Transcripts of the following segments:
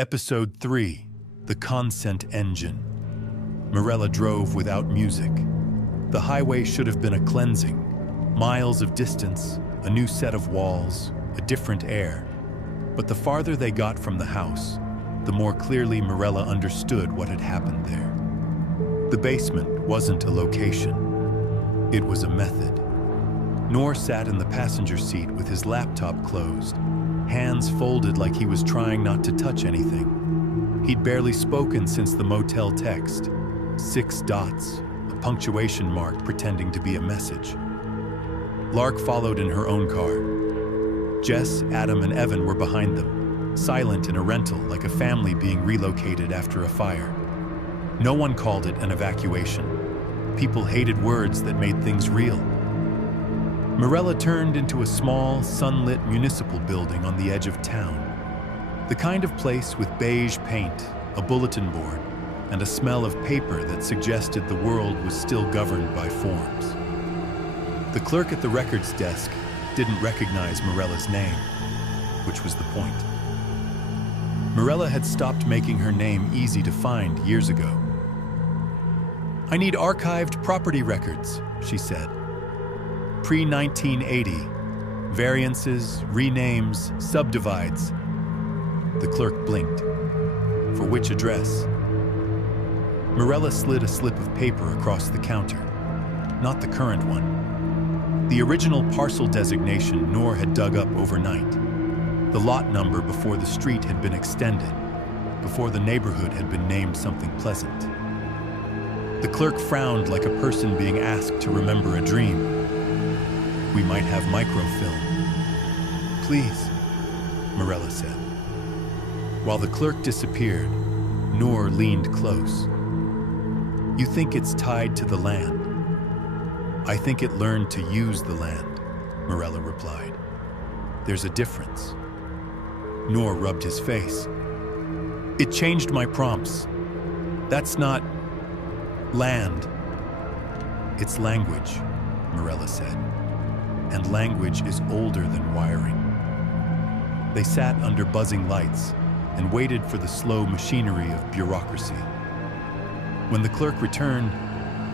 Episode 3, The Consent Engine. Morella drove without music. The highway should have been a cleansing. Miles of distance, a new set of walls, a different air. But the farther they got from the house, the more clearly Morella understood what had happened there. The basement wasn't a location. It was a method. Noor sat in the passenger seat with his laptop closed, hands folded like he was trying not to touch anything. He'd barely spoken since the motel text. 6 dots, a punctuation mark pretending to be a message. Lark followed in her own car. Jess, Adam, and Evan were behind them, silent in a rental like a family being relocated after a fire. No one called it an evacuation. People hated words that made things real. Morella turned into a small, sunlit municipal building on the edge of town. The kind of place with beige paint, a bulletin board, and a smell of paper that suggested the world was still governed by forms. The clerk at the records desk didn't recognize Morella's name, which was the point. Morella had stopped making her name easy to find years ago. "I need archived property records," she said. Pre-1980, variances, renames, subdivides. The clerk blinked. For which address? Morella slid a slip of paper across the counter. Not the current one. The original parcel designation Noor had dug up overnight. The lot number before the street had been extended, before the neighborhood had been named something pleasant. The clerk frowned like a person being asked to remember a dream. "We might have microfilm." "Please," Morella said. While the clerk disappeared, Noor leaned close. "You think it's tied to the land?" "I think it learned to use the land," Morella replied. "There's a difference." Noor rubbed his face. "It changed my prompts. That's not land. It's language," Morella said. "And language is older than wiring." They sat under buzzing lights and waited for the slow machinery of bureaucracy. When the clerk returned,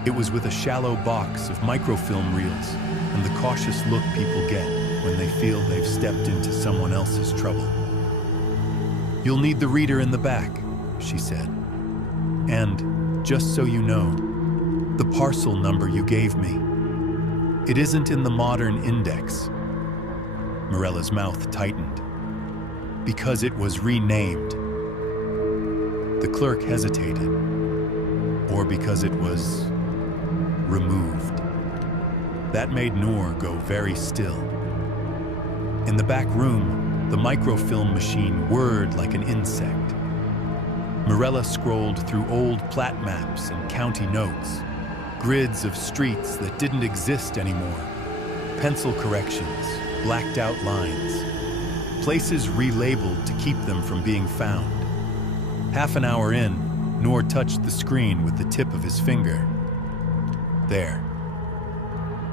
it was with a shallow box of microfilm reels and the cautious look people get when they feel they've stepped into someone else's trouble. "You'll need the reader in the back," she said. "And, just so you know, the parcel number you gave me. It isn't in the modern index." Morella's mouth tightened. "Because it was renamed." The clerk hesitated. "Or because it was removed." That made Noor go very still. In the back room, the microfilm machine whirred like an insect. Morella scrolled through old plat maps and county notes, grids of streets that didn't exist anymore, pencil corrections, blacked out lines, places relabeled to keep them from being found. Half an hour in, Noor touched the screen with the tip of his finger. There.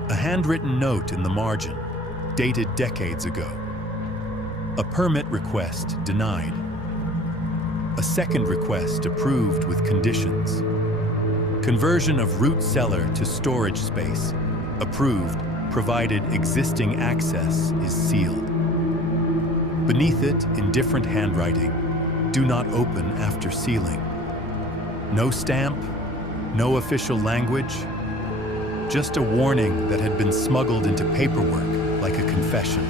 A handwritten note in the margin, dated decades ago. A permit request denied. A second request approved with conditions. Conversion of root cellar to storage space, approved, provided existing access is sealed. Beneath it, in different handwriting, "Do not open after sealing." No stamp, no official language, just a warning that had been smuggled into paperwork like a confession.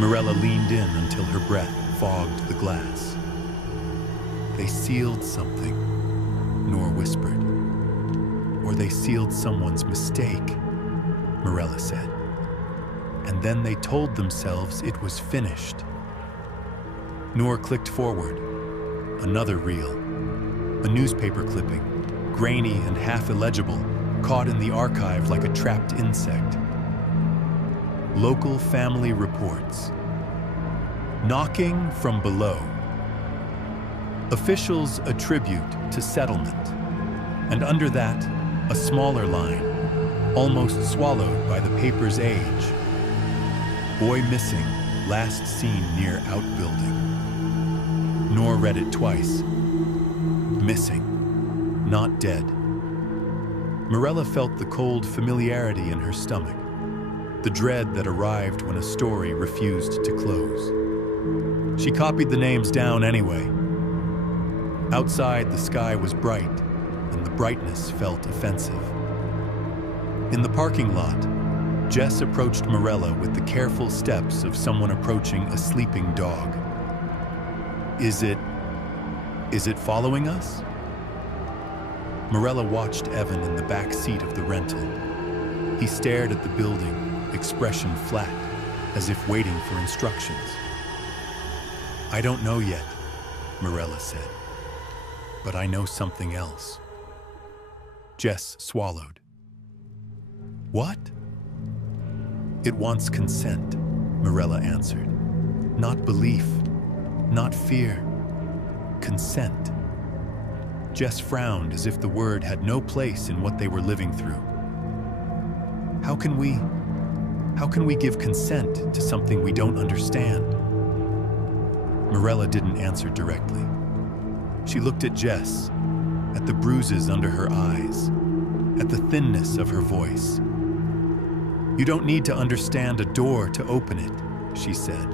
Morella leaned in until her breath fogged the glass. "They sealed something," Noor whispered. "Or they sealed someone's mistake," Morella said. "And then they told themselves it was finished." Noor clicked forward. Another reel. A newspaper clipping, grainy and half illegible, caught in the archive like a trapped insect. Local family reports. Knocking from below. Officials attribute to settlement. And under that, a smaller line, almost swallowed by the paper's age. Boy missing, last seen near outbuilding. Noor read it twice. Missing, not dead. Morella felt the cold familiarity in her stomach, the dread that arrived when a story refused to close. She copied the names down anyway. Outside, the sky was bright, and the brightness felt offensive. In the parking lot, Jess approached Morella with the careful steps of someone approaching a sleeping dog. Is it following us? Morella watched Evan in the back seat of the rental. He stared at the building, expression flat, as if waiting for instructions. I don't know yet, Morella said, but I know something else. Jess swallowed. What? It wants consent, Morella answered. Not belief, not fear, consent. Jess frowned as if the word had no place in what they were living through. How can we give consent to something we don't understand? Morella didn't answer directly. She looked at Jess, at the bruises under her eyes, at the thinness of her voice. You don't need to understand a door to open it, she said.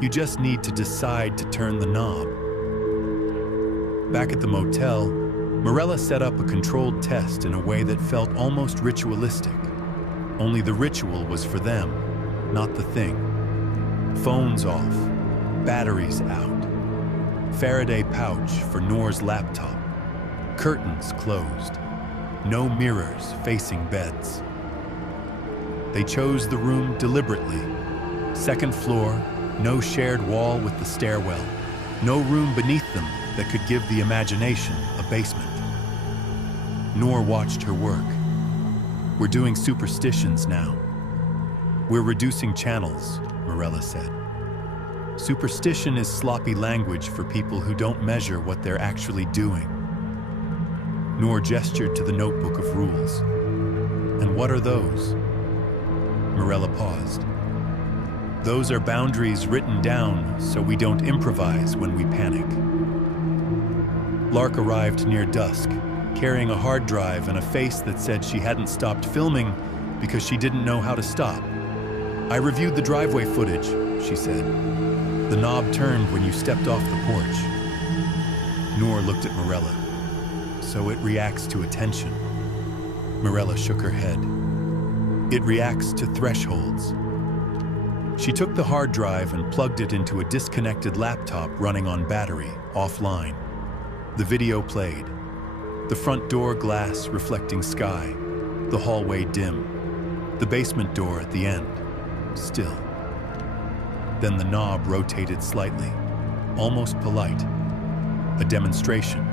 You just need to decide to turn the knob. Back at the motel, Morella set up a controlled test in a way that felt almost ritualistic. Only the ritual was for them, not the thing. Phones off, batteries out, Faraday pouch for Noor's laptop, curtains closed, no mirrors facing beds. They chose the room deliberately. Second floor, no shared wall with the stairwell, no room beneath them that could give the imagination a basement. Noor watched her work. We're doing superstitions now. We're reducing channels, Morella said. Superstition is sloppy language for people who don't measure what they're actually doing. Noor gestured to the notebook of rules. And what are those? Morella paused. Those are boundaries written down so we don't improvise when we panic. Lark arrived near dusk, carrying a hard drive and a face that said she hadn't stopped filming because she didn't know how to stop. I reviewed the driveway footage, she said. The knob turned when you stepped off the porch. Noor looked at Morella. So it reacts to attention. Morella shook her head. It reacts to thresholds. She took the hard drive and plugged it into a disconnected laptop running on battery, offline. The video played. The front door glass reflecting sky, the hallway dim, the basement door at the end, still. Then the knob rotated slightly, almost polite. A demonstration,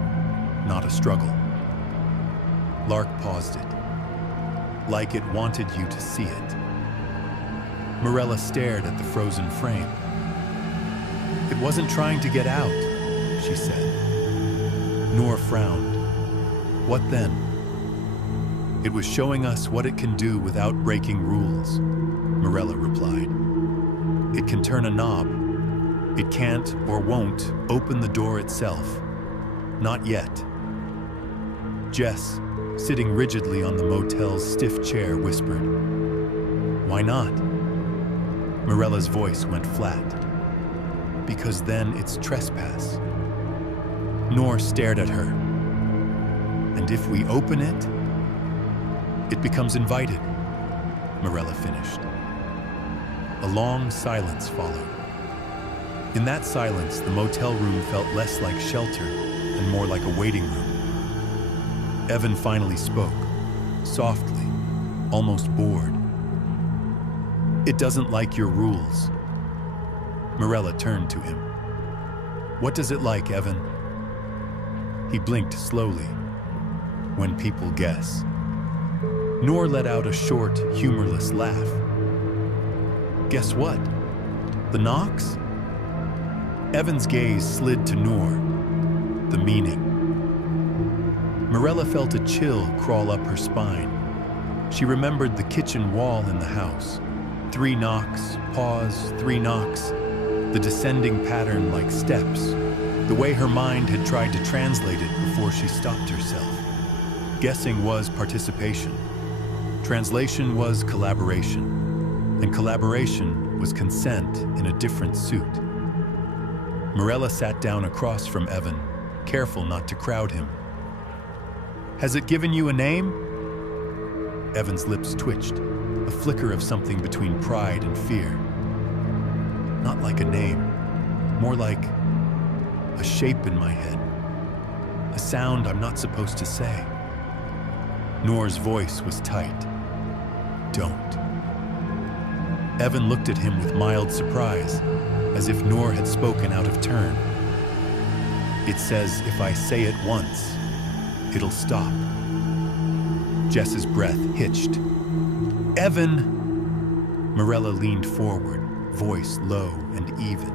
not a struggle. Lark paused it, like it wanted you to see it. Morella stared at the frozen frame. It wasn't trying to get out, she said. Noor frowned. What then? It was showing us what it can do without breaking rules, Morella replied. It can turn a knob. It can't or won't open the door itself. Not yet. Jess, sitting rigidly on the motel's stiff chair, whispered, Why not? Morella's voice went flat. Because then it's trespass. Noor stared at her. And if we open it, it becomes invited, Morella finished. A long silence followed. In that silence, the motel room felt less like shelter and more like a waiting room. Evan finally spoke, softly, almost bored. It doesn't like your rules. Morella turned to him. What does it like, Evan? He blinked slowly. When people guess. Noor let out a short, humorless laugh. Guess what? The knocks? Evan's gaze slid to Noor. The meaning. Morella felt a chill crawl up her spine. She remembered the kitchen wall in the house. 3 knocks, pause, 3 knocks. the descending pattern like steps, the way her mind had tried to translate it before she stopped herself. Guessing was participation. Translation was collaboration. And collaboration was consent in a different suit. Morella sat down across from Evan, careful not to crowd him. "Has it given you a name?" Evan's lips twitched, a flicker of something between pride and fear. Not like a name, more like a shape in my head, a sound I'm not supposed to say. Noor's voice was tight. "Don't." Evan looked at him with mild surprise, as if Noor had spoken out of turn. "It says if I say it once, it'll stop." Jess's breath hitched. "Evan!" Morella leaned forward, voice low and even.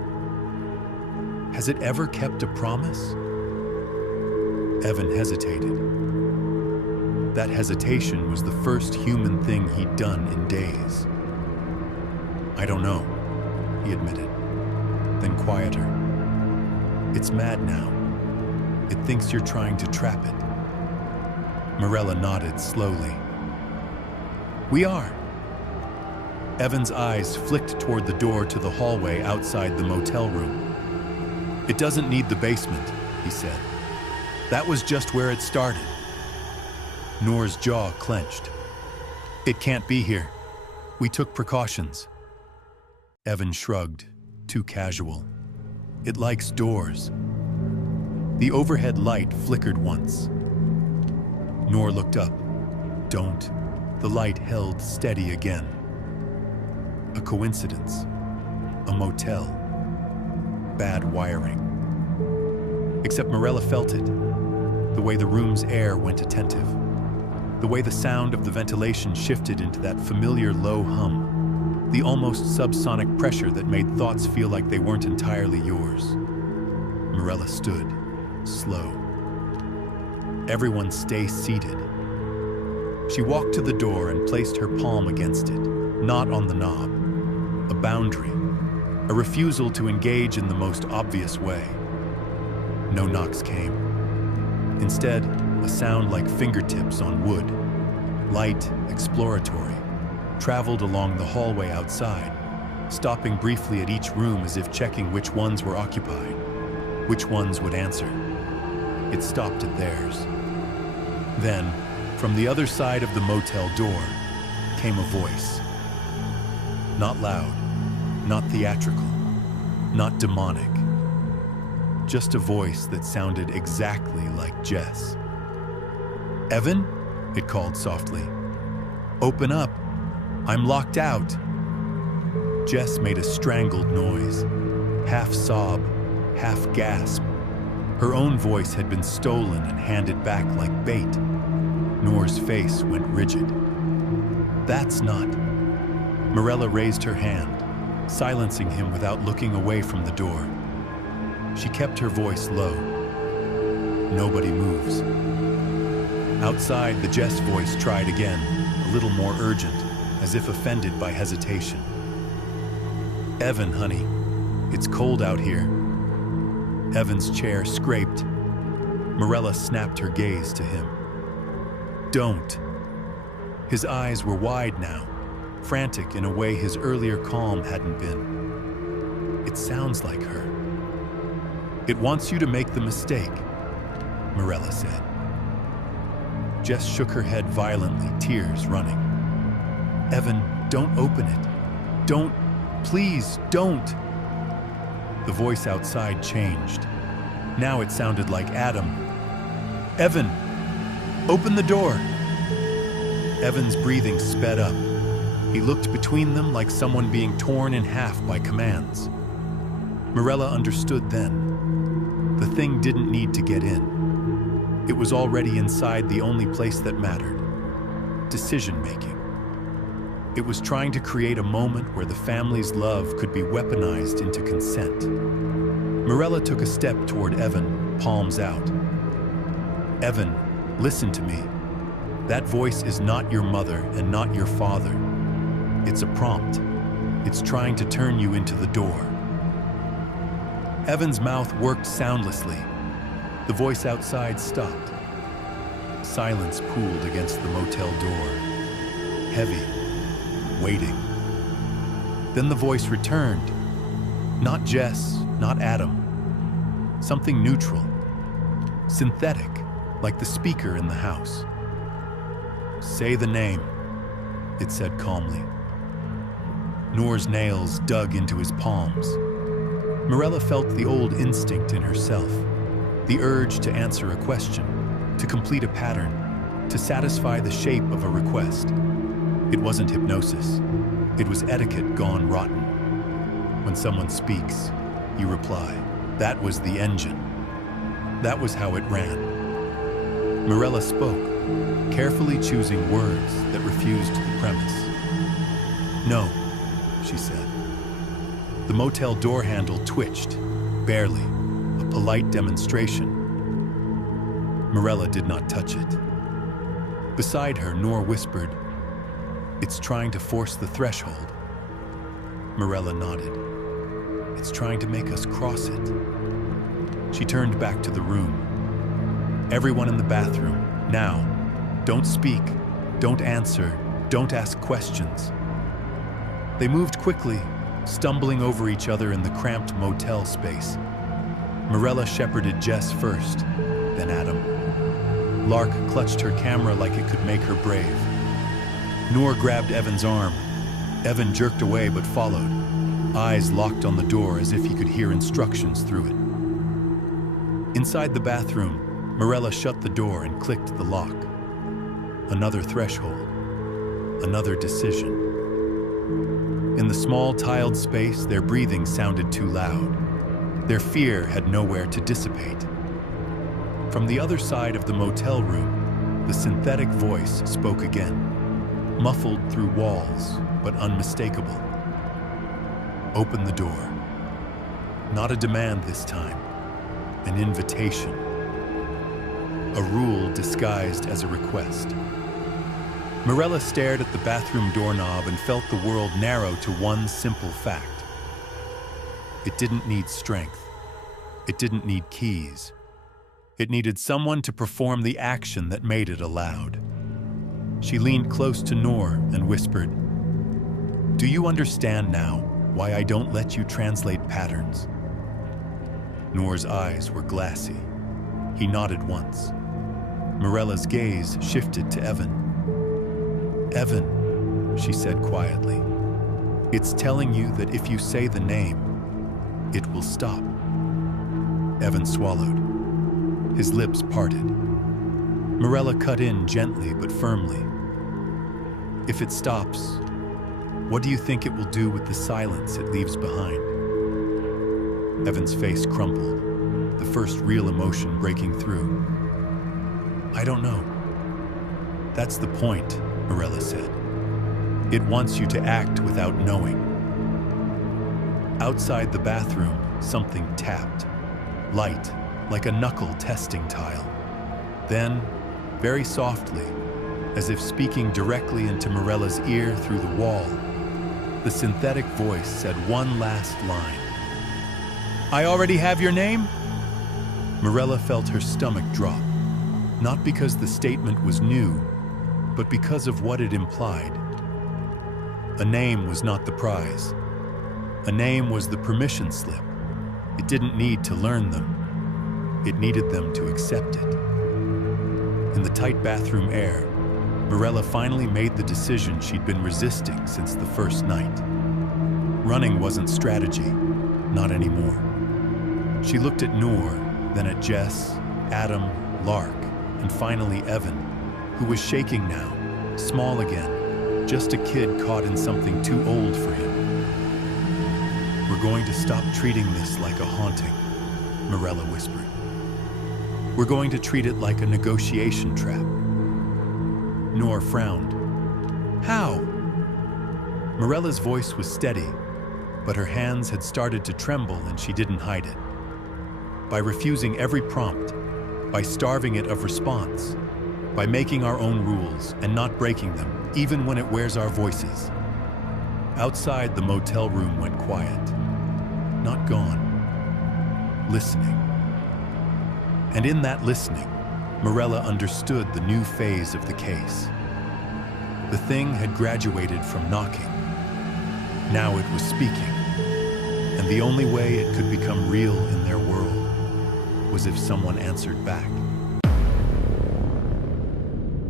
"Has it ever kept a promise?" Evan hesitated. That hesitation was the first human thing he'd done in days. "I don't know," he admitted, then quieter. "It's mad now. It thinks you're trying to trap it." Morella nodded slowly. "We are." Evan's eyes flicked toward the door to the hallway outside the motel room. "It doesn't need the basement," he said. "That was just where it started." Noor's jaw clenched. "It can't be here. We took precautions." Evan shrugged, too casual. "It likes doors." The overhead light flickered once. Noor looked up. "Don't." The light held steady again. A coincidence. A motel. Bad wiring. Except Morella felt it. The way the room's air went attentive. The way the sound of the ventilation shifted into that familiar low hum. The almost subsonic pressure that made thoughts feel like they weren't entirely yours. Morella stood, slow. "Everyone stay seated." She walked to the door and placed her palm against it, not on the knob. A boundary, a refusal to engage in the most obvious way. No knocks came. Instead, a sound like fingertips on wood, light, exploratory, traveled along the hallway outside, stopping briefly at each room as if checking which ones were occupied, which ones would answer. It stopped at theirs. Then, from the other side of the motel door, came a voice. Not loud, not theatrical, not demonic. Just a voice that sounded exactly like Jess. "Evan?" it called softly. "Open up. I'm locked out." Jess made a strangled noise, half sob, half gasp. Her own voice had been stolen and handed back like bait. Noor's face went rigid. "That's not." Morella raised her hand, silencing him without looking away from the door. She kept her voice low. "Nobody moves." Outside, the Jess voice tried again, a little more urgent, as if offended by hesitation. "Evan, honey, it's cold out here." Evan's chair scraped. Morella snapped her gaze to him. "Don't." His eyes were wide now, frantic in a way his earlier calm hadn't been. "It sounds like her." "It wants you to make the mistake," Morella said. Jess shook her head violently, tears running. "Evan, don't open it. Don't. Please, don't." The voice outside changed. Now it sounded like Adam. "Evan, open the door." Evan's breathing sped up. He looked between them like someone being torn in half by commands. Morella understood then. The thing didn't need to get in. It was already inside the only place that mattered: decision-making. It was trying to create a moment where the family's love could be weaponized into consent. Morella took a step toward Evan, palms out. "Evan, listen to me. That voice is not your mother and not your father. It's a prompt. It's trying to turn you into the door." Evan's mouth worked soundlessly. The voice outside stopped. Silence pooled against the motel door. Heavy, waiting. Then the voice returned. Not Jess, not Adam. Something neutral. Synthetic, like the speaker in the house. "Say the name," it said calmly. Noor's nails dug into his palms. Mirella felt the old instinct in herself, the urge to answer a question, to complete a pattern, to satisfy the shape of a request. It wasn't hypnosis. It was etiquette gone rotten. When someone speaks, you reply. That was the engine. That was how it ran. Mirella spoke, carefully choosing words that refused the premise. "No," she said. The motel door handle twitched, barely, a polite demonstration. Mirella did not touch it. Beside her, Noor whispered, "It's trying to force the threshold." Mirella nodded. "It's trying to make us cross it." She turned back to the room. "Everyone in the bathroom, now. Don't speak, don't answer, don't ask questions." They moved quickly, stumbling over each other in the cramped motel space. Mirella shepherded Jess first, then Adam. Lark clutched her camera like it could make her brave. Noor grabbed Evan's arm. Evan jerked away but followed, eyes locked on the door as if he could hear instructions through it. Inside the bathroom, Mirella shut the door and clicked the lock. Another threshold, another decision. In the small tiled space, their breathing sounded too loud. Their fear had nowhere to dissipate. From the other side of the motel room, the synthetic voice spoke again, muffled through walls, but unmistakable. "Open the door." Not a demand this time, an invitation. A rule disguised as a request. Mirella stared at the bathroom doorknob and felt the world narrow to one simple fact. It didn't need strength. It didn't need keys. It needed someone to perform the action that made it allowed. She leaned close to Noor and whispered, "Do you understand now why I don't let you translate patterns?" Noor's eyes were glassy. He nodded once. Mirella's gaze shifted to Evan. "Evan," she said quietly, "it's telling you that if you say the name, it will stop." Evan swallowed. His lips parted. Mirella cut in gently but firmly. "If it stops, what do you think it will do with the silence it leaves behind?" Evan's face crumpled, the first real emotion breaking through. "I don't know." "That's the point," Mirella said. "It wants you to act without knowing." Outside the bathroom, something tapped. Light, like a knuckle testing tile. Then, very softly, as if speaking directly into Mirella's ear through the wall, the synthetic voice said one last line. "I already have your name?" Mirella felt her stomach drop, not because the statement was new, but because of what it implied. A name was not the prize. A name was the permission slip. It didn't need to learn them. It needed them to accept it. In the tight bathroom air, Mirella finally made the decision she'd been resisting since the first night. Running wasn't strategy, not anymore. She looked at Noor, then at Jess, Adam, Lark, and finally Evan, who was shaking now, small again, just a kid caught in something too old for him. "We're going to stop treating this like a haunting," Mirella whispered. "We're going to treat it like a negotiation trap." Noor frowned. "How?" Mirella's voice was steady, but her hands had started to tremble and she didn't hide it. By refusing every prompt, by starving it of response, by making our own rules and not breaking them, even when it wears our voices. Outside, the motel room went quiet. Not gone, listening. And in that listening, Morella understood the new phase of the case. The thing had graduated from knocking. Now it was speaking. And the only way it could become real in their world was if someone answered back.